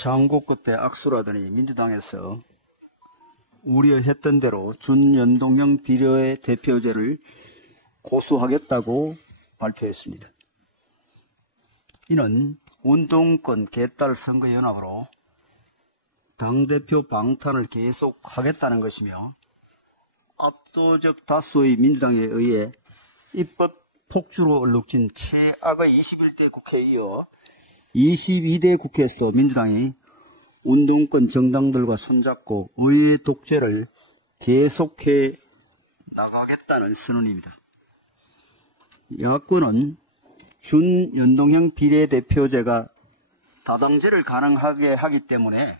창고 끝에 악수라더니 민주당에서 우려했던 대로 준연동형 비례 대표제를 고수하겠다고 발표했습니다. 이는 운동권 개딸 선거연합으로 당대표 방탄을 계속하겠다는 것이며 압도적 다수의 민주당에 의해 입법 폭주로 얼룩진 최악의 21대 국회에 이어 22대 국회에서도 민주당이 운동권 정당들과 손잡고 의회 독재를 계속해 나가겠다는 선언입니다. 야권은 준연동형 비례대표제가 다당제를 가능하게 하기 때문에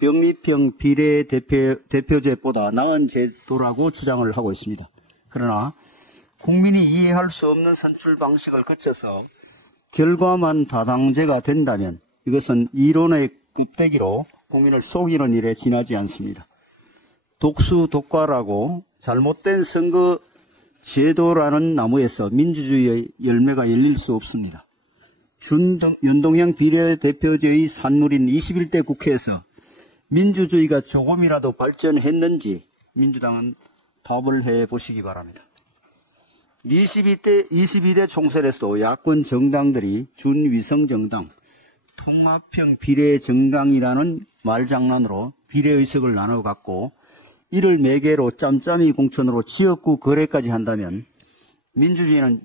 병립형 비례대표제보다 나은 제도라고 주장을 하고 있습니다. 그러나 국민이 이해할 수 없는 선출 방식을 거쳐서 결과만 다당제가 된다면 이것은 이론의 껍데기로 국민을 속이는 일에 지나지 않습니다. 독수독과라고 잘못된 선거 제도라는 나무에서 민주주의의 열매가 열릴 수 없습니다. 준연동형 비례대표제의 산물인 21대 국회에서 민주주의가 조금이라도 발전했는지 민주당은 답을 해보시기 바랍니다. 22대 총선에서도 야권 정당들이 준위성정당, 통합형 비례정당이라는 말장난으로 비례의석을 나눠 갖고 이를 매개로 짬짬이 공천으로 지역구 거래까지 한다면 민주주의는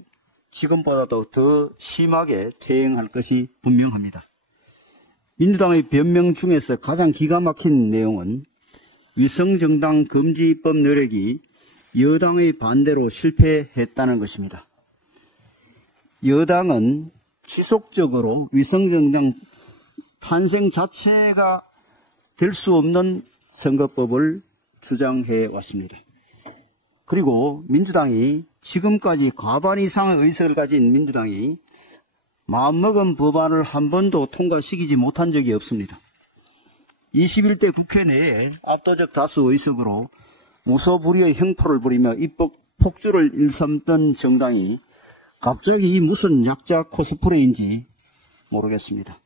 지금보다도 더 심하게 퇴행할 것이 분명합니다. 민주당의 변명 중에서 가장 기가 막힌 내용은 위성정당 금지 입법 노력이 여당의 반대로 실패했다는 것입니다. 여당은 지속적으로 위성정당 탄생 자체가 될 수 없는 선거법을 주장해 왔습니다. 그리고 민주당이 지금까지 과반 이상의 의석을 가진 민주당이 마음먹은 법안을 한 번도 통과시키지 못한 적이 없습니다. 21대 국회 내에 압도적 다수 의석으로 무소불위의 형포를 부리며 입법 폭주를 일삼던 정당이 갑자기 무슨 약자 코스프레인지 모르겠습니다.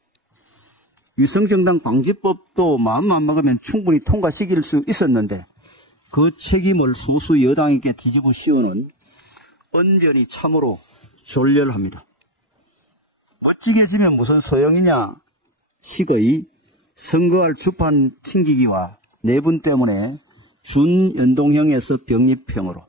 위성정당 방지법도 마음만 먹으면 충분히 통과시킬 수 있었는데 그 책임을 소수 여당에게 뒤집어 씌우는 언변이 참으로 졸렬합니다. 멋지게 지면 무슨 소용이냐 식의 선거할 주판 튕기기와 내분 때문에 준연동형에서 병립형으로,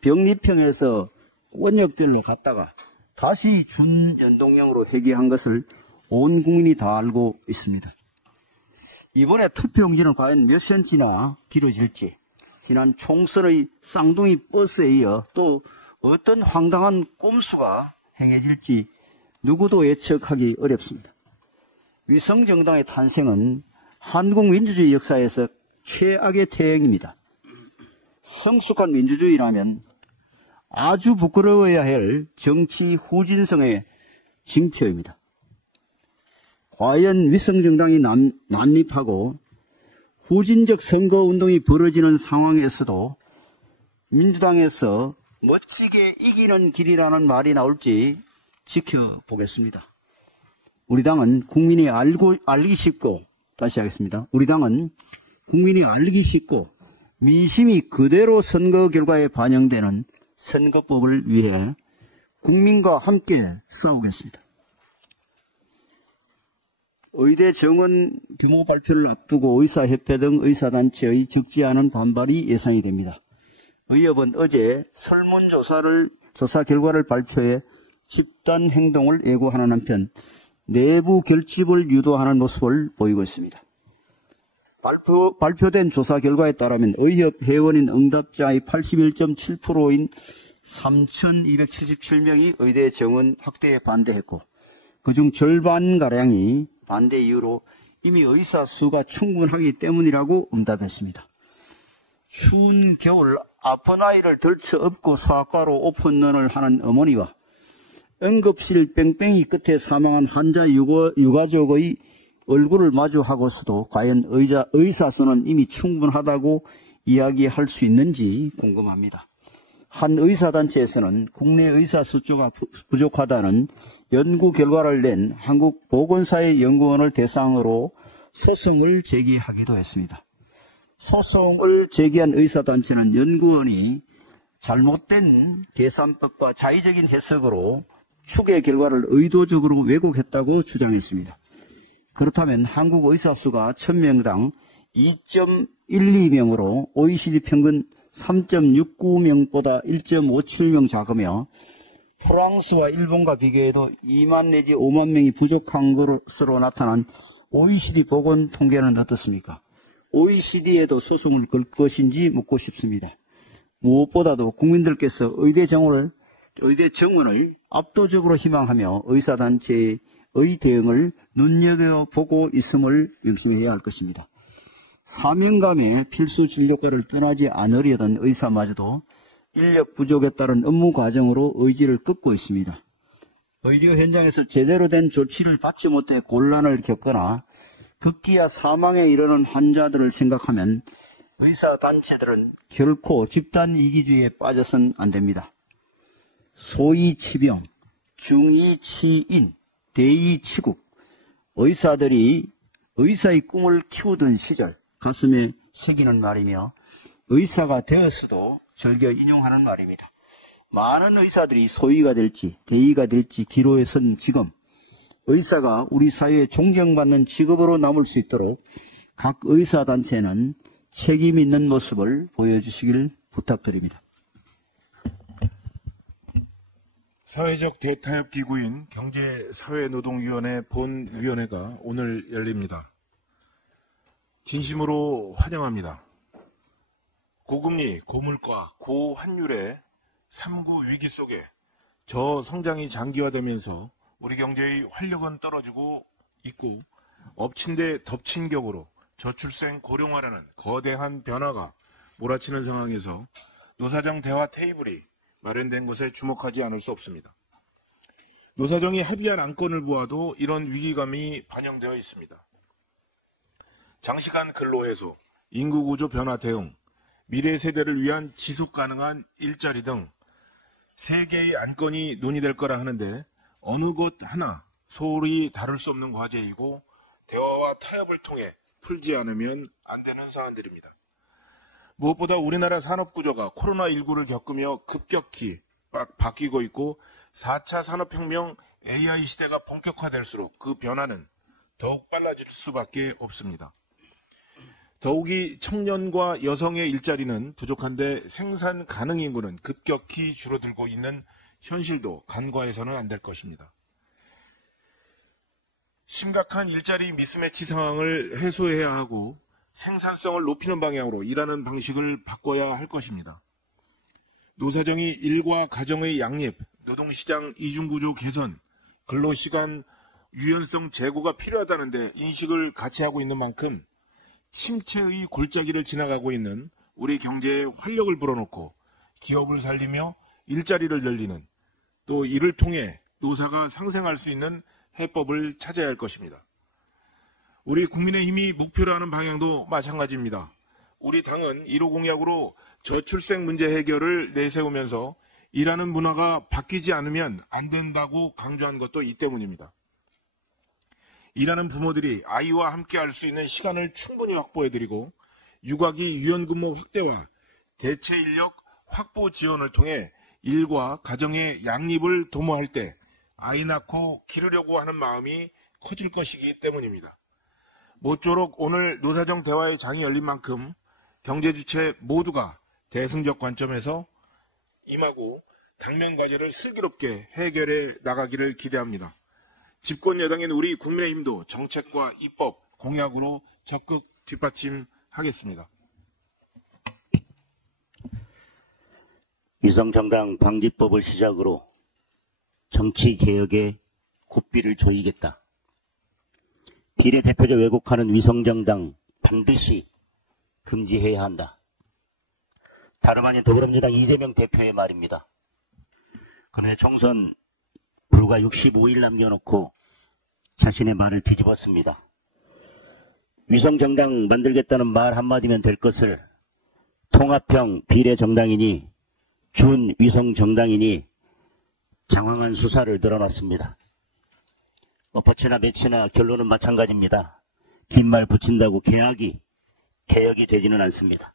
병립형에서 권역별로 갔다가 다시 준연동형으로 회귀한 것을 온 국민이 다 알고 있습니다. 이번에 투표용지는 과연 몇 cm나 길어질지, 지난 총선의 쌍둥이 버스에 이어 또 어떤 황당한 꼼수가 행해질지 누구도 예측하기 어렵습니다. 위성정당의 탄생은 한국 민주주의 역사에서 최악의 퇴행입니다. 성숙한 민주주의라면 아주 부끄러워야 할 정치 후진성의 징표입니다. 과연 위성정당이 난립하고 후진적 선거운동이 벌어지는 상황에서도 민주당에서 멋지게 이기는 길이라는 말이 나올지 지켜보겠습니다. 우리 당은 국민이 알기 쉽고, 다시 하겠습니다. 우리 당은 국민이 알기 쉽고 민심이 그대로 선거 결과에 반영되는 선거법을 위해 국민과 함께 싸우겠습니다. 의대 정원 규모 발표를 앞두고 의사협회 등 의사단체의 적지 않은 반발이 예상이 됩니다. 의협은 어제 설문조사 결과를 발표해 집단 행동을 예고하는 한편 내부 결집을 유도하는 모습을 보이고 있습니다. 발표된 조사 결과에 따르면 의협 회원인 응답자의 81.7%인 3,277명이 의대 정원 확대에 반대했고 그중 절반가량이 반대 이유로 이미 의사 수가 충분하기 때문이라고 응답했습니다. 추운 겨울 아픈 아이를 들쳐업고 소아과로 오픈런을 하는 어머니와 응급실 뺑뺑이 끝에 사망한 환자 유가족의 얼굴을 마주하고서도 과연 의사 수는 이미 충분하다고 이야기할 수 있는지 궁금합니다. 한 의사단체에서는 국내 의사 수가 부족하다는 연구 결과를 낸 한국보건사회연구원을 대상으로 소송을 제기하기도 했습니다. 소송을 제기한 의사단체는 연구원이 잘못된 계산법과 자의적인 해석으로 추계 결과를 의도적으로 왜곡했다고 주장했습니다. 그렇다면 한국 의사 수가 1000명당 2.12명으로 OECD 평균 3.69명보다 1.57명 작으며 프랑스와 일본과 비교해도 2만 내지 5만 명이 부족한 것으로 나타난 OECD 보건 통계는 어떻습니까? OECD에도 소송을 걸 것인지 묻고 싶습니다. 무엇보다도 국민들께서 의대 정원을 압도적으로 희망하며 의사단체의 대응을 눈여겨보고 있음을 명심해야 할 것입니다. 사명감에 필수 진료과를 떠나지 않으려던 의사마저도 인력 부족에 따른 업무 과정으로 의지를 끊고 있습니다. 의료 현장에서 제대로 된 조치를 받지 못해 곤란을 겪거나 급기야 사망에 이르는 환자들을 생각하면 의사단체들은 결코 집단 이기주의에 빠져선 안 됩니다. 소위 치병, 중이 치인, 대이 치국, 의사들이 의사의 꿈을 키우던 시절 가슴에 새기는 말이며 의사가 되었어도 즐겨 인용하는 말입니다. 많은 의사들이 소위가 될지 대의가 될지 기로에 선 지금 의사가 우리 사회에 존경받는 직업으로 남을 수 있도록 각 의사단체는 책임 있는 모습을 보여주시길 부탁드립니다. 사회적 대타협기구인 경제사회노동위원회 본위원회가 오늘 열립니다. 진심으로 환영합니다. 고금리, 고물가, 고환율의 3구 위기 속에 저성장이 장기화되면서 우리 경제의 활력은 떨어지고 있고 엎친 데 덮친 격으로 저출생 고령화라는 거대한 변화가 몰아치는 상황에서 노사정 대화 테이블이 마련된 것에 주목하지 않을 수 없습니다. 노사정이 합의한 안건을 보아도 이런 위기감이 반영되어 있습니다. 장시간 근로 해소, 인구구조 변화 대응, 미래 세대를 위한 지속 가능한 일자리 등 3개의 안건이 논의될 거라 하는데 어느 것 하나 소홀히 다룰 수 없는 과제이고 대화와 타협을 통해 풀지 않으면 안 되는 사안들입니다. 무엇보다 우리나라 산업구조가 코로나19를 겪으며 급격히 바뀌고 있고 4차 산업혁명 AI 시대가 본격화될수록 그 변화는 더욱 빨라질 수밖에 없습니다. 더욱이 청년과 여성의 일자리는 부족한데 생산 가능 인구는 급격히 줄어들고 있는 현실도 간과해서는 안 될 것입니다. 심각한 일자리 미스매치 상황을 해소해야 하고 생산성을 높이는 방향으로 일하는 방식을 바꿔야 할 것입니다. 노사정이 일과 가정의 양립, 노동시장 이중구조 개선, 근로시간 유연성 제고가 필요하다는데 인식을 같이 하고 있는 만큼 침체의 골짜기를 지나가고 있는 우리 경제에 활력을 불어넣고 기업을 살리며 일자리를 열리는 또 이를 통해 노사가 상생할 수 있는 해법을 찾아야 할 것입니다. 우리 국민의힘이 목표로 하는 방향도 마찬가지입니다. 우리 당은 1호 공약으로 저출생 문제 해결을 내세우면서 일하는 문화가 바뀌지 않으면 안 된다고 강조한 것도 이 때문입니다. 일하는 부모들이 아이와 함께 할 수 있는 시간을 충분히 확보해드리고 육아기 유연근무 확대와 대체 인력 확보 지원을 통해 일과 가정의 양립을 도모할 때 아이 낳고 기르려고 하는 마음이 커질 것이기 때문입니다. 모쪼록 오늘 노사정 대화의 장이 열린 만큼 경제 주체 모두가 대승적 관점에서 임하고 당면 과제를 슬기롭게 해결해 나가기를 기대합니다. 집권 여당인 우리 국민의힘도 정책과 입법, 공약으로 적극 뒷받침하겠습니다. 위성정당 방지법을 시작으로 정치개혁에 고삐를 조이겠다. 비례대표제 왜곡하는 위성정당 반드시 금지해야 한다. 다름 아닌 더불어민주당 이재명 대표의 말입니다. 그런데 총선 불과 65일 남겨놓고 자신의 말을 뒤집었습니다. 위성정당 만들겠다는 말 한마디면 될 것을 통합형 비례정당이니 준위성정당이니 장황한 수사를 늘어놨습니다. 엎어치나 매치나 결론은 마찬가지입니다. 긴 말 붙인다고 개혁이 되지는 않습니다.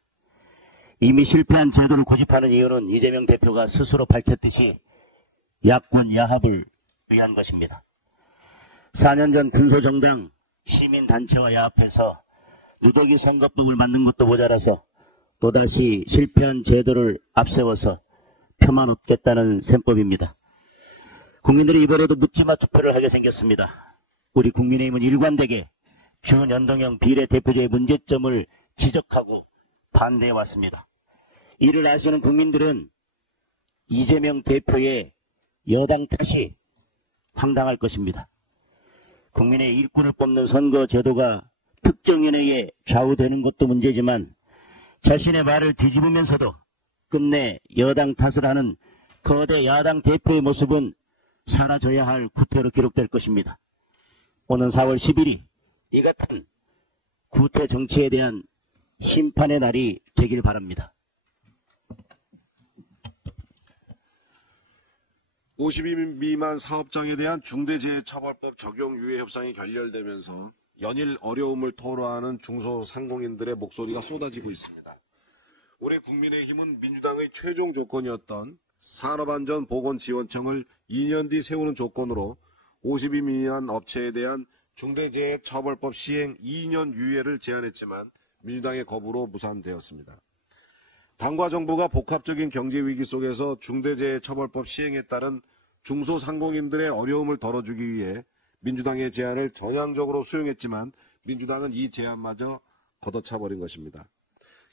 이미 실패한 제도를 고집하는 이유는 이재명 대표가 스스로 밝혔듯이 야권 야합을 위한 것입니다. 4년 전 군소정당 시민단체와 야합해서 누더기 선거법을 만든 것도 모자라서 또다시 실패한 제도를 앞세워서 표만 얻겠다는 셈법입니다. 국민들이 이번에도 묻지마 투표를 하게 생겼습니다. 우리 국민의힘은 일관되게 준연동형 비례대표제의 문제점을 지적하고 반대해왔습니다. 이를 아시는 국민들은 이재명 대표의 여당 탓이 황당할 것입니다. 국민의 일꾼을 뽑는 선거 제도가 특정인에게 좌우되는 것도 문제지만 자신의 말을 뒤집으면서도 끝내 여당 탓을 하는 거대 야당 대표의 모습은 사라져야 할 구태로 기록될 것입니다. 오는 4월 10일이 이 같은 구태 정치에 대한 심판의 날이 되길 바랍니다. 50인 미만 사업장에 대한 중대재해처벌법 적용 유예 협상이 결렬되면서 연일 어려움을 토로하는 중소상공인들의 목소리가 쏟아지고 있습니다. 올해 국민의힘은 민주당의 최종 조건이었던 산업안전보건지원청을 2년 뒤 세우는 조건으로 50인 미만 업체에 대한 중대재해처벌법 시행 2년 유예를 제안했지만 민주당의 거부로 무산되었습니다. 당과 정부가 복합적인 경제위기 속에서 중대재해처벌법 시행에 따른 중소상공인들의 어려움을 덜어주기 위해 민주당의 제안을 전향적으로 수용했지만 민주당은 이 제안마저 걷어차버린 것입니다.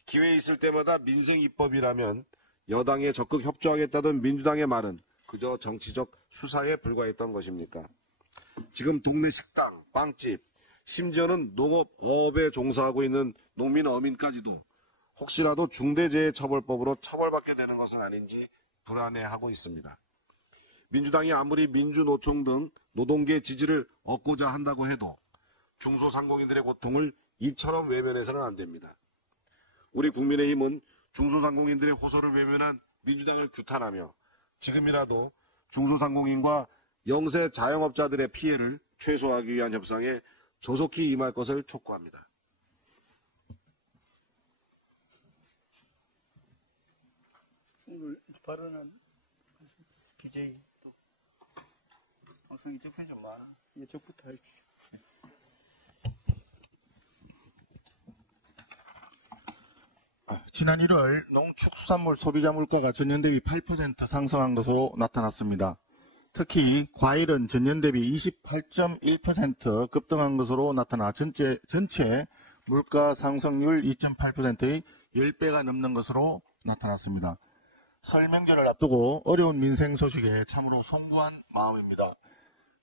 기회 있을 때마다 민생 입법이라면 여당에 적극 협조하겠다던 민주당의 말은 그저 정치적 수사에 불과했던 것입니까? 지금 동네 식당, 빵집, 심지어는 농업, 어업에 종사하고 있는 농민, 어민까지도 혹시라도 중대재해처벌법으로 처벌받게 되는 것은 아닌지 불안해하고 있습니다. 민주당이 아무리 민주노총 등 노동계 지지를 얻고자 한다고 해도 중소상공인들의 고통을 이처럼 외면해서는 안 됩니다. 우리 국민의힘은 중소상공인들의 호소를 외면한 민주당을 규탄하며 지금이라도 중소상공인과 영세 자영업자들의 피해를 최소화하기 위한 협상에 조속히 임할 것을 촉구합니다. 오늘 발언한 BJ 방송이 적분이 좀 많아. 이쪽부터 할게. 지난 1월 농축수산물 소비자 물가가 전년 대비 8% 상승한 것으로 나타났습니다. 특히 과일은 전년 대비 28.1% 급등한 것으로 나타나 전체 물가 상승률 2.8%의 10배가 넘는 것으로 나타났습니다. 설 명절을 앞두고 어려운 민생 소식에 참으로 송구한 마음입니다.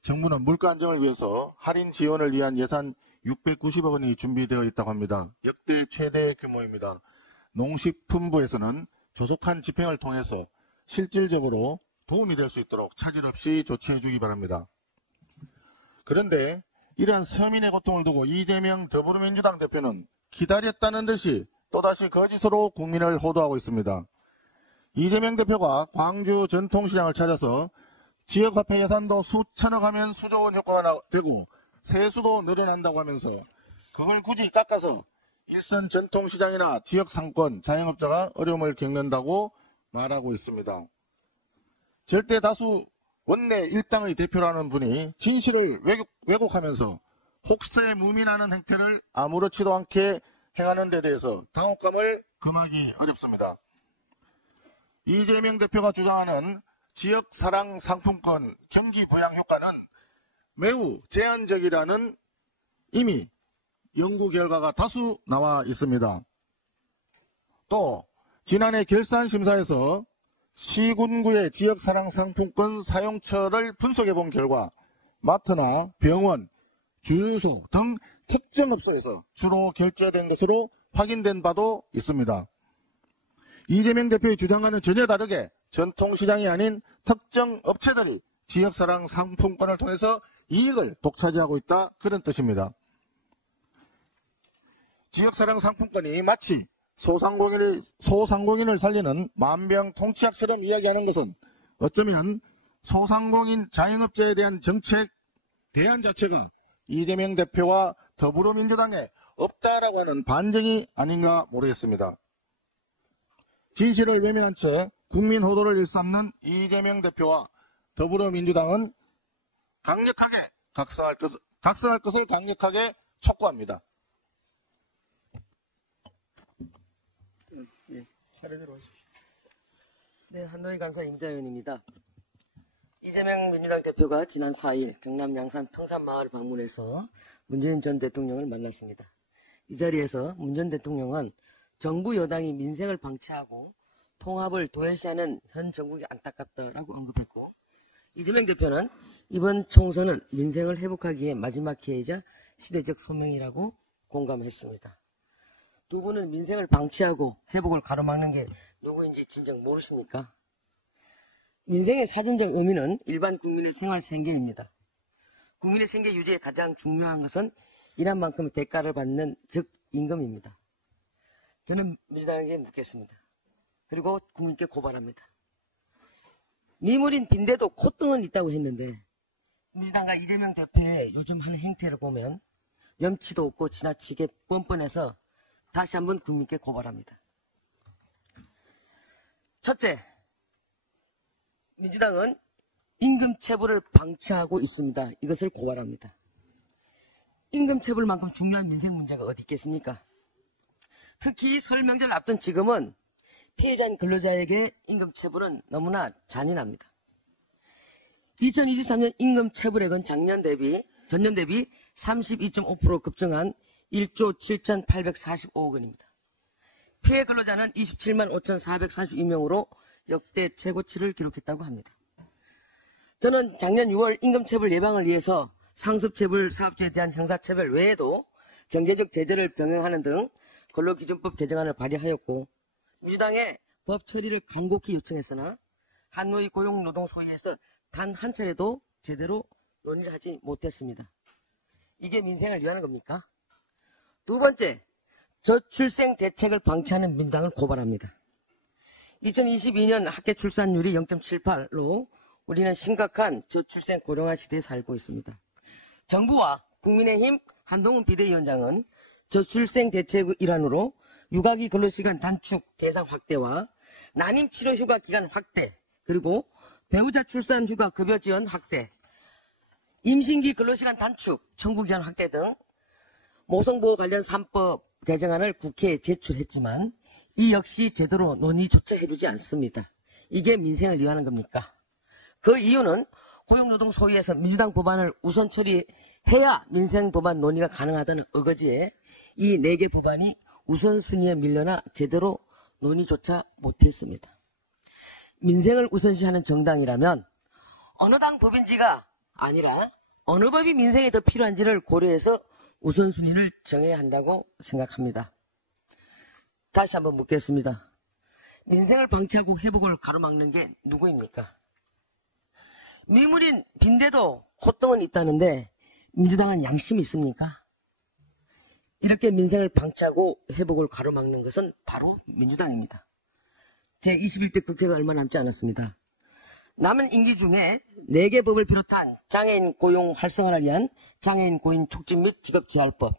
정부는 물가 안정을 위해서 할인 지원을 위한 예산 690억 원이 준비되어 있다고 합니다. 역대 최대 규모입니다. 농식품부에서는 조속한 집행을 통해서 실질적으로 도움이 될 수 있도록 차질 없이 조치해 주기 바랍니다. 그런데 이러한 서민의 고통을 두고 이재명 더불어민주당 대표는 기다렸다는 듯이 또다시 거짓으로 국민을 호도하고 있습니다. 이재명 대표가 광주 전통시장을 찾아서 지역화폐 예산도 수천억 하면 수조원 효과가 되고 세수도 늘어난다고 하면서 그걸 굳이 깎아서 일선 전통시장이나 지역 상권, 자영업자가 어려움을 겪는다고 말하고 있습니다. 절대 다수 원내 일당의 대표라는 분이 진실을 왜곡하면서 혹세 무민하는 행태를 아무렇지도 않게 행하는 데 대해서 당혹감을 금하기 어렵습니다. 이재명 대표가 주장하는 지역사랑 상품권 경기 부양 효과는 매우 제한적이라는 이미 연구 결과가 다수 나와 있습니다. 또 지난해 결산심사에서 시군구의 지역사랑 상품권 사용처를 분석해본 결과 마트나 병원, 주유소 등 특정 업소에서 주로 결제된 것으로 확인된 바도 있습니다. 이재명 대표의 주장과는 전혀 다르게 전통시장이 아닌 특정 업체들이 지역사랑 상품권을 통해서 이익을 독차지하고 있다, 그런 뜻입니다. 지역사랑 상품권이 마치 소상공인을 살리는 만병통치약처럼 이야기하는 것은 어쩌면 소상공인 자영업자에 대한 정책 대안 자체가 이재명 대표와 더불어민주당에 없다라고 하는 반증이 아닌가 모르겠습니다. 진실을 외면한 채 국민 호도를 일삼는 이재명 대표와 더불어민주당은 강력하게 각성할 것을 강력하게 촉구합니다. 차례대로 하십시오. 네, 한노희 간사 임자윤입니다. 이재명 민주당 대표가 지난 4일 경남 양산 평산마을 방문해서 문재인 전 대통령을 만났습니다. 이 자리에서 문 전 대통령은 정부 여당이 민생을 방치하고 통합을 도외시하는 현 정국이 안타깝다라고 언급했고, 이재명 대표는 이번 총선은 민생을 회복하기에 마지막 기회이자 시대적 소명이라고 공감했습니다. 두 분은 민생을 방치하고 회복을 가로막는 게 누구인지 진정 모르십니까? 민생의 사전적 의미는 일반 국민의 생활 생계입니다. 국민의 생계 유지에 가장 중요한 것은 일한 만큼의 대가를 받는, 즉 임금입니다. 저는 민주당에게 묻겠습니다. 그리고 국민께 고발합니다. 미물인 빈대도 콧등은 있다고 했는데 민주당과 이재명 대표의 요즘 하는 행태를 보면 염치도 없고 지나치게 뻔뻔해서 다시 한번 국민께 고발합니다. 첫째, 민주당은 임금체불을 방치하고 있습니다. 이것을 고발합니다. 임금체불만큼 중요한 민생 문제가 어디 있겠습니까? 특히 설 명절 앞둔 지금은 피해자인 근로자에게 임금체불은 너무나 잔인합니다. 2023년 임금체불액은 전년 대비 32.5% 급증한 1조 7,845억 원입니다. 피해 근로자는 27만 5,442명으로 역대 최고치를 기록했다고 합니다. 저는 작년 6월 임금체불 예방을 위해서 상습체불 사업주에 대한 형사처벌 외에도 경제적 제재를 병행하는 등 근로기준법 개정안을 발의하였고, 민주당의 법 처리를 간곡히 요청했으나 한노위 고용노동소위에서 단 한 차례도 제대로 논의를 하지 못했습니다. 이게 민생을 위하는 겁니까? 두 번째, 저출생 대책을 방치하는 민주당을 고발합니다. 2022년 합계 출산율이 0.78로 우리는 심각한 저출생 고령화 시대에 살고 있습니다. 정부와 국민의힘 한동훈 비대위원장은 저출생 대책의 일환으로 육아기 근로시간 단축 대상 확대와 난임 치료 휴가 기간 확대, 그리고 배우자 출산 휴가 급여 지원 확대, 임신기 근로시간 단축 청구 기간 확대 등 모성보호 관련 3법 개정안을 국회에 제출했지만 이 역시 제대로 논의조차 해주지 않습니다. 이게 민생을 위하는 겁니까? 그 이유는 고용노동소위에서 민주당 법안을 우선 처리해야 민생 법안 논의가 가능하다는 어거지에 이 4개 법안이 우선순위에 밀려나 제대로 논의조차 못했습니다. 민생을 우선시하는 정당이라면 어느 당 법인지가 아니라 어느 법이 민생에 더 필요한지를 고려해서 우선순위를 정해야 한다고 생각합니다. 다시 한번 묻겠습니다. 민생을 방치하고 회복을 가로막는 게 누구입니까? 미물인 빈대도 콧등은 있다는데 민주당은 양심이 있습니까? 이렇게 민생을 방치하고 회복을 가로막는 것은 바로 민주당입니다. 제21대 국회가 얼마 남지 않았습니다. 남은 임기 중에 4개 법을 비롯한 장애인 고용 활성화를 위한 장애인 고용 촉진 및 직업재활법,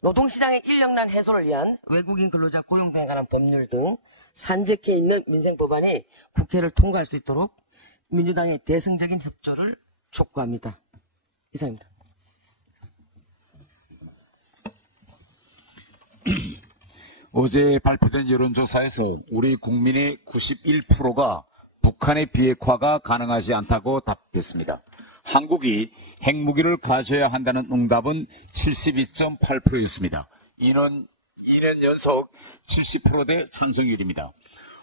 노동시장의 인력난 해소를 위한 외국인 근로자 고용 등에 관한 법률 등 산적해 있는 민생 법안이 국회를 통과할 수 있도록 민주당의 대승적인 협조를 촉구합니다. 이상입니다. 어제 발표된 여론조사에서 우리 국민의 91%가 북한의 비핵화가 가능하지 않다고 답했습니다. 한국이 핵무기를 가져야 한다는 응답은 72.8%였습니다. 이는 2년 연속 70%대 찬성률입니다.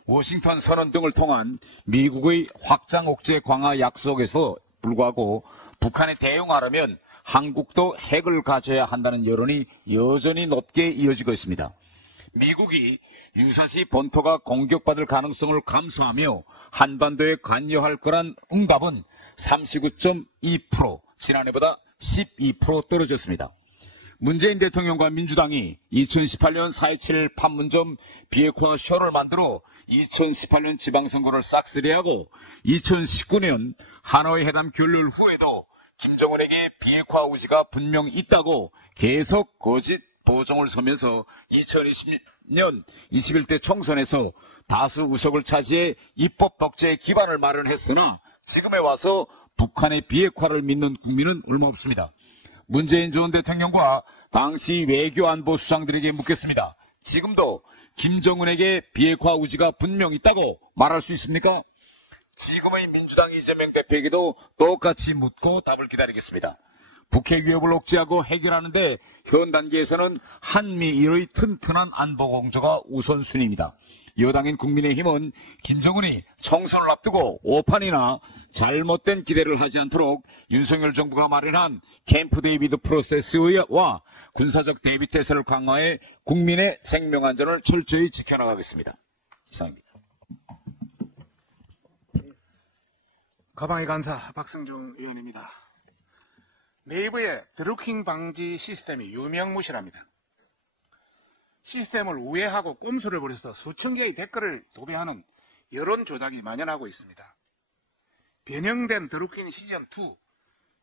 워싱턴 선언 등을 통한 미국의 확장 억제 강화 약속에서 불구하고 북한에 대응하려면 한국도 핵을 가져야 한다는 여론이 여전히 높게 이어지고 있습니다. 미국이 유사시 본토가 공격받을 가능성을 감수하며 한반도에 관여할 거란 응답은 39.2%, 지난해보다 12% 떨어졌습니다. 문재인 대통령과 민주당이 2018년 4.27 판문점 비핵화 쇼를 만들어 2018년 지방선거를 싹쓸이하고 2019년 하노이 회담 결렬 후에도 김정은에게 비핵화 의지가 분명 있다고 계속 거짓 보정을 서면서 2020년 21대 총선에서 다수 의석을 차지해 입법 독재의 기반을 마련했으나 지금에 와서 북한의 비핵화를 믿는 국민은 얼마 없습니다. 문재인 전 대통령과 당시 외교안보수장들에게 묻겠습니다. 지금도 김정은에게 비핵화 의지가 분명 있다고 말할 수 있습니까? 지금의 민주당 이재명 대표에게도 똑같이 묻고 답을 기다리겠습니다. 북핵 위협을 억제하고 해결하는데 현 단계에서는 한미일의 튼튼한 안보 공조가 우선순위입니다. 여당인 국민의힘은 김정은이 총선을 앞두고 오판이나 잘못된 기대를 하지 않도록 윤석열 정부가 마련한 캠프 데이비드 프로세스와 군사적 대비 태세를 강화해 국민의 생명안전을 철저히 지켜나가겠습니다. 이상입니다. 가방위 간사 박승중 의원입니다. 네이버의 드루킹 방지 시스템이 유명무실합니다. 시스템을 우회하고 꼼수를 부려서 수천 개의 댓글을 도배하는 여론 조작이 만연하고 있습니다. 변형된 드루킹 시즌2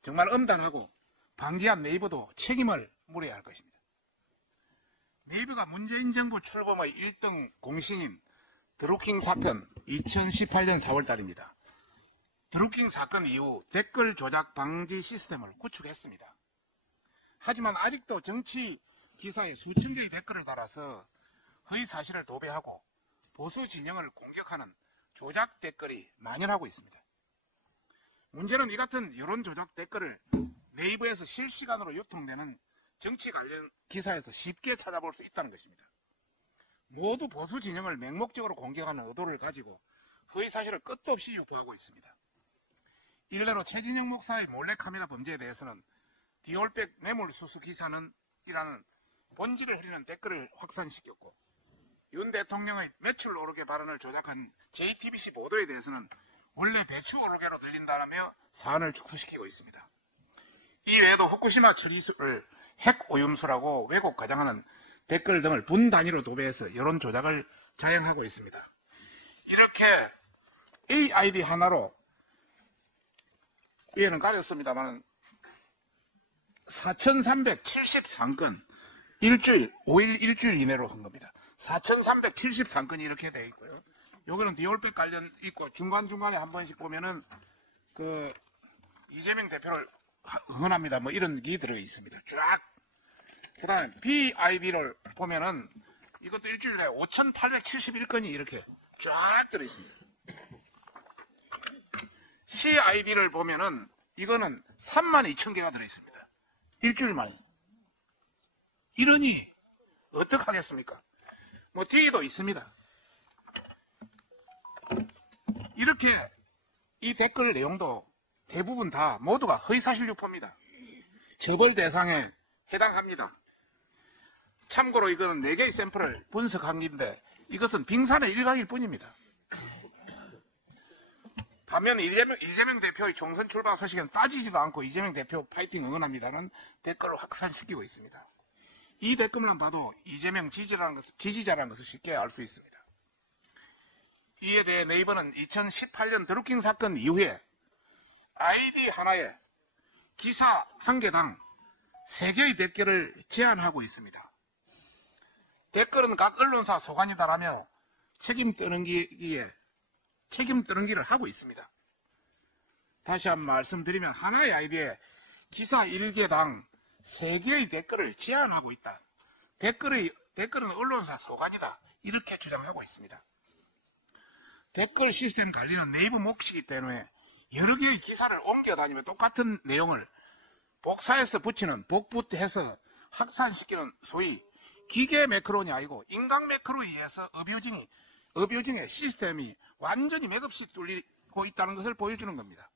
정말 엄단하고 방기한 네이버도 책임을 물어야 할 것입니다. 네이버가 문재인 정부 출범의 1등 공신인 드루킹 사건 2018년 4월달입니다. 드루킹 사건 이후 댓글 조작 방지 시스템을 구축했습니다. 하지만 아직도 정치 기사에 수천 개의 댓글을 달아서 허위 사실을 도배하고 보수 진영을 공격하는 조작 댓글이 만연하고 있습니다. 문제는 이 같은 여론 조작 댓글을 네이버에서 실시간으로 유통되는 정치 관련 기사에서 쉽게 찾아볼 수 있다는 것입니다. 모두 보수 진영을 맹목적으로 공격하는 의도를 가지고 허위 사실을 끝도 없이 유포하고 있습니다. 일례로 최진영 목사의 몰래카메라 범죄에 대해서는 디올백 뇌물수수 기사는 이라는 본질을 흐리는 댓글을 확산시켰고, 윤 대통령의 매출 오르게 발언을 조작한 JTBC 보도에 대해서는 원래 배추 오르게로 들린다라며 사안을 축소시키고 있습니다. 이 외에도 후쿠시마 처리수를 핵 오염수라고 왜곡 가장하는 댓글 등을 분 단위로 도배해서 여론 조작을 자행하고 있습니다. 이렇게 AID 하나로 위에는 가렸습니다만 4,373건 5일 일주일 이내로 한 겁니다. 4,373건이 이렇게 되어 있고요. 요거는 디올백 관련 있고 중간중간에 한 번씩 보면은 그 이재명 대표를 응원합니다. 뭐 이런 게 들어 있습니다. 쫙. 그 다음에 BIB를 보면은 이것도 일주일에 5,871건이 이렇게 쫙 들어 있습니다. CIB를 보면은 이거는 32,000개가 들어 있습니다. 일주일 만에. 이러니 어떡하겠습니까? 뭐 D도 있습니다. 이렇게 이 댓글 내용도 대부분 다 모두가 허위사실 유포입니다. 처벌 대상에 해당합니다. 참고로 이거는 4개의 샘플을 분석한 건데 이것은 빙산의 일각일 뿐입니다. 반면 이재명 대표의 총선 출마 소식에는 빠지지도 않고 이재명 대표 파이팅 응원합니다는 댓글을 확산시키고 있습니다. 이 댓글만 봐도 이재명 지지자라는 것을 쉽게 알 수 있습니다. 이에 대해 네이버는 2018년 드루킹 사건 이후에 아이디 하나에 기사 한 개당 3개의 댓글을 제한하고 있습니다. 댓글은 각 언론사 소관이다라며 책임 떠넘기를 하고 있습니다. 다시 한번 말씀드리면 하나의 아이디에 기사 1개당 3개의 댓글을 제한하고 있다. 댓글은 언론사 소관이다. 이렇게 주장하고 있습니다. 댓글 시스템 관리는 네이버 몫이기 때문에 여러 개의 기사를 옮겨다니며 똑같은 내용을 복사해서 붙이는 복붙해서 확산시키는 소위 기계 매크론이 아니고 인간 매크로에 의해서 어뷰징의 시스템이 완전히 맥없이 뚫리고 있다는 것을 보여주는 겁니다.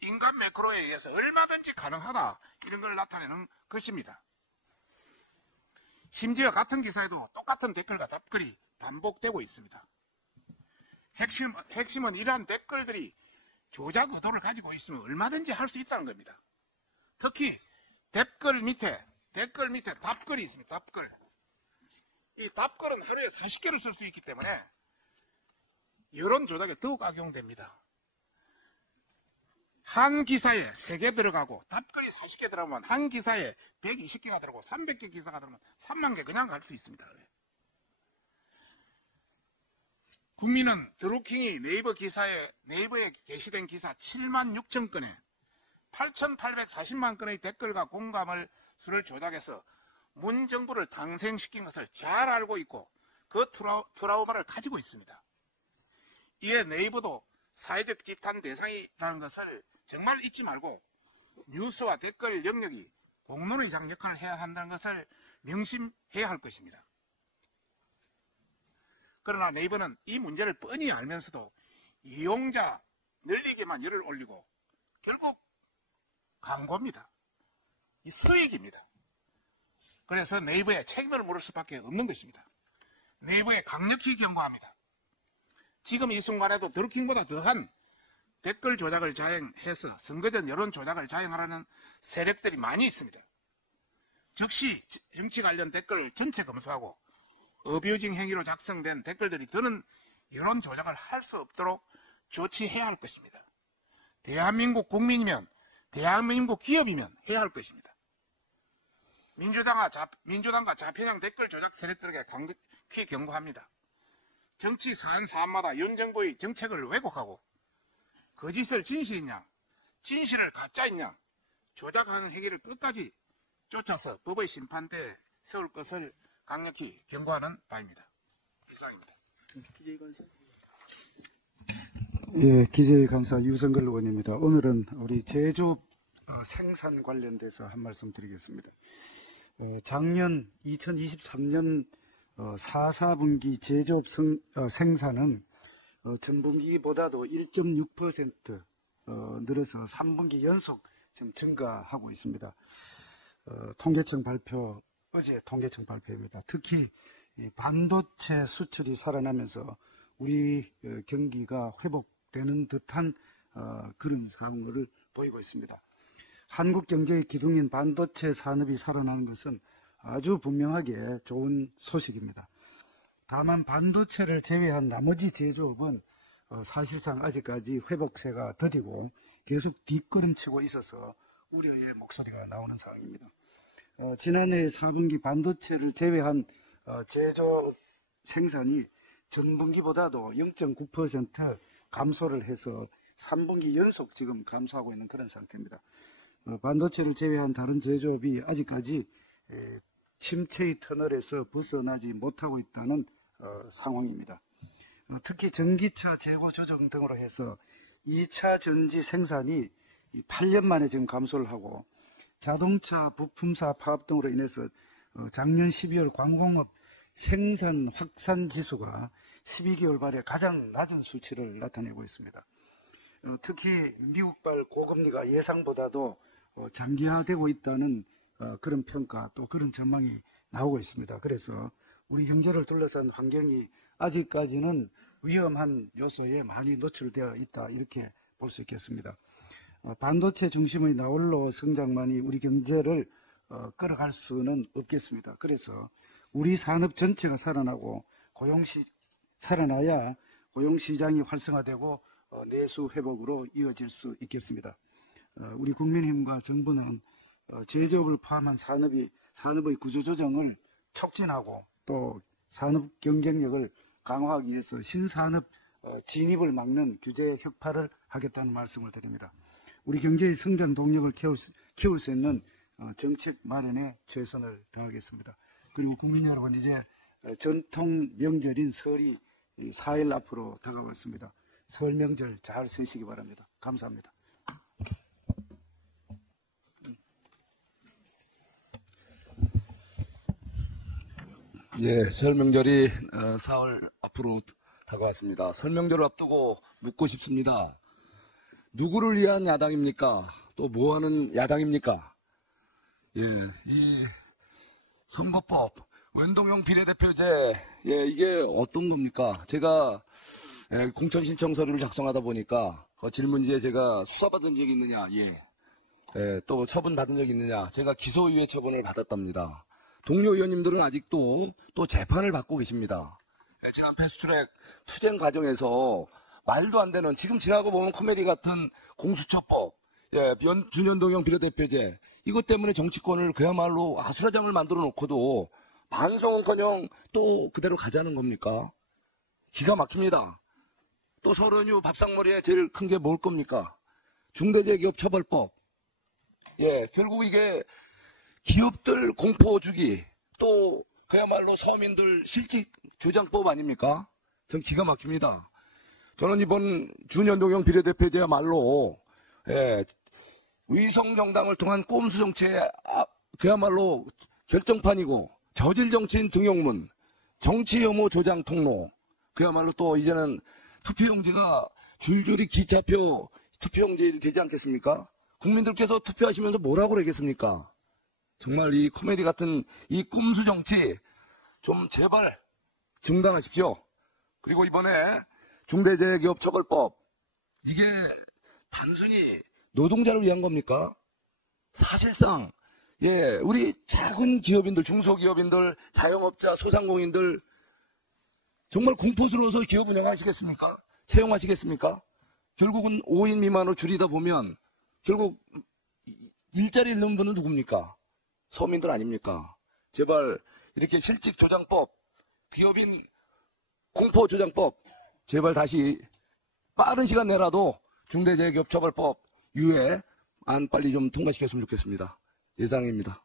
인간 매크로에 의해서 얼마든지 가능하다 이런 걸 나타내는 것입니다. 심지어 같은 기사에도 똑같은 댓글과 답글이 반복되고 있습니다. 핵심은 이러한 댓글들이 조작 의도를 가지고 있으면 얼마든지 할 수 있다는 겁니다. 특히 댓글 밑에 답글이 있습니다. 답글. 이 답글은 하루에 40개를 쓸 수 있기 때문에 여론 조작에 더욱 악용됩니다. 한 기사에 3개 들어가고 답글이 40개 들어가면 한 기사에 120개가 들어가고 300개 기사가 들어가면 3만 개 그냥 갈 수 있습니다. 국민은 드루킹이 네이버에 게시된 기사 7만 6천 건에 8,840만 건의 댓글과 공감을 수를 조작해서 문정부를 당생시킨 것을 잘 알고 있고 그 트라우마를 가지고 있습니다. 이에 네이버도 사회적 지탄 대상이라는 것을 정말 잊지 말고 뉴스와 댓글 영역이 공론의장 역할을 해야 한다는 것을 명심해야 할 것입니다. 그러나 네이버는 이 문제를 뻔히 알면서도 이용자 늘리기만 열을 올리고 결국 광고입니다. 이 수익입니다. 그래서 네이버에 책임을 물을 수밖에 없는 것입니다. 네이버에 강력히 경고합니다. 지금 이 순간에도 드루킹보다 더한 댓글 조작을 자행해서 선거전 여론 조작을 자행하라는 세력들이 많이 있습니다. 즉시 정치 관련 댓글을 전체 검수하고 어뷰징 행위로 작성된 댓글들이 더는 여론 조작을 할 수 없도록 조치해야 할 것입니다. 대한민국 국민이면 대한민국 기업이면 해야 할 것입니다. 민주당과 좌편향 댓글 조작 세력들에게 강력히 경고합니다. 정치 사안마다 윤 정부의 정책을 왜곡하고 거짓을 진실이냐, 진실을 가짜이냐, 조작하는 행위를 끝까지 쫓아서 법의 심판대에 세울 것을 강력히 경고하는 바입니다. 이상입니다. 예, 기재위 간사 유성걸 의원입니다. 오늘은 우리 제조업 생산 관련돼서 한 말씀 드리겠습니다. 작년 2023년 4, 4분기 제조업 생산은 전분기보다도 1.6% 늘어서 3분기 연속 지금 증가하고 있습니다. 어제 통계청 발표입니다. 특히 반도체 수출이 살아나면서 우리 경기가 회복되는 듯한 그런 상황을 보이고 있습니다. 한국 경제의 기둥인 반도체 산업이 살아나는 것은 아주 분명하게 좋은 소식입니다. 다만 반도체를 제외한 나머지 제조업은 사실상 아직까지 회복세가 더디고 계속 뒷걸음치고 있어서 우려의 목소리가 나오는 상황입니다. 지난해 4분기 반도체를 제외한 제조업 생산이 전분기보다도 0.9% 감소를 해서 3분기 연속 지금 감소하고 있는 그런 상태입니다. 반도체를 제외한 다른 제조업이 아직까지 침체의 터널에서 벗어나지 못하고 있다는 상황입니다. 특히 전기차 재고 조정 등으로 해서 2차 전지 생산이 8년 만에 지금 감소를 하고 자동차 부품사 파업 등으로 인해서 작년 12월 광공업 생산 확산 지수가 12개월 만에 가장 낮은 수치를 나타내고 있습니다. 특히 미국발 고금리가 예상보다도 장기화되고 있다는 그런 평가 또 그런 전망이 나오고 있습니다. 그래서 우리 경제를 둘러싼 환경이 아직까지는 위험한 요소에 많이 노출되어 있다 이렇게 볼 수 있겠습니다. 반도체 중심의 나홀로 성장만이 우리 경제를 끌어갈 수는 없겠습니다. 그래서 우리 산업 전체가 살아나고 살아나야 고용시장이 활성화되고 내수 회복으로 이어질 수 있겠습니다. 우리 국민의힘과 정부는 제조업을 포함한 산업의 구조조정을 촉진하고 또 산업 경쟁력을 강화하기 위해서 신산업 진입을 막는 규제 혁파를 하겠다는 말씀을 드립니다. 우리 경제의 성장 동력을 키울 수 있는 정책 마련에 최선을 다하겠습니다. 그리고 국민 여러분, 이제 전통 명절인 설이 4일 앞으로 다가왔습니다. 설 명절 잘 쓰시기 바랍니다. 감사합니다. 예, 설 명절이 4월 앞으로 다가왔습니다. 설 명절을 앞두고 묻고 싶습니다. 누구를 위한 야당입니까? 또 뭐하는 야당입니까? 예, 이 선거법, 원동형 비례대표제, 예, 이게 어떤 겁니까? 제가 공천신청 서류를 작성하다 보니까 질문지에 제가 수사받은 적이 있느냐, 예, 또 처분받은 적이 있느냐, 제가 기소유예 처분을 받았답니다. 동료 의원님들은 아직도 또 재판을 받고 계십니다. 예, 지난 패스트트랙 투쟁 과정에서 말도 안 되는, 지금 지나고 보면 코미디 같은 공수처법, 예, 준연동형 비례대표제 이것 때문에 정치권을 그야말로 아수라장을 만들어 놓고도 반성은커녕 또 그대로 가자는 겁니까? 기가 막힙니다. 또 설은유 밥상머리에 제일 큰 게 뭘 겁니까? 중대재해기업처벌법. 예, 결국 이게 기업들 공포 주기, 또 그야말로 서민들 실직 조장법 아닙니까? 전 기가 막힙니다. 저는 이번 준연동형 비례대표제야말로 예, 위성정당을 통한 꼼수 정치의 그야말로 결정판이고 저질 정치인 등용문, 정치 혐오 조장 통로, 그야말로 또 이제는 투표용지가 줄줄이 기차표 투표용지 되지 않겠습니까? 국민들께서 투표하시면서 뭐라고 그러겠습니까? 정말 이 코미디 같은 이 꼼수 정치 좀 제발 중단하십시오. 그리고 이번에 중대재해기업처벌법 이게 단순히 노동자를 위한 겁니까? 사실상 예, 우리 작은 기업인들, 중소기업인들, 자영업자, 소상공인들 정말 공포스러워서 기업 운영하시겠습니까? 채용하시겠습니까? 결국은 5인 미만으로 줄이다 보면 결국 일자리 잃는 분은 누굽니까? 서민들 아닙니까? 제발 이렇게 실직조장법, 기업인 공포조장법 제발 다시 빠른 시간 내라도 중대재해기업처벌법 유예 안 빨리 좀 통과시켰으면 좋겠습니다. 예상입니다.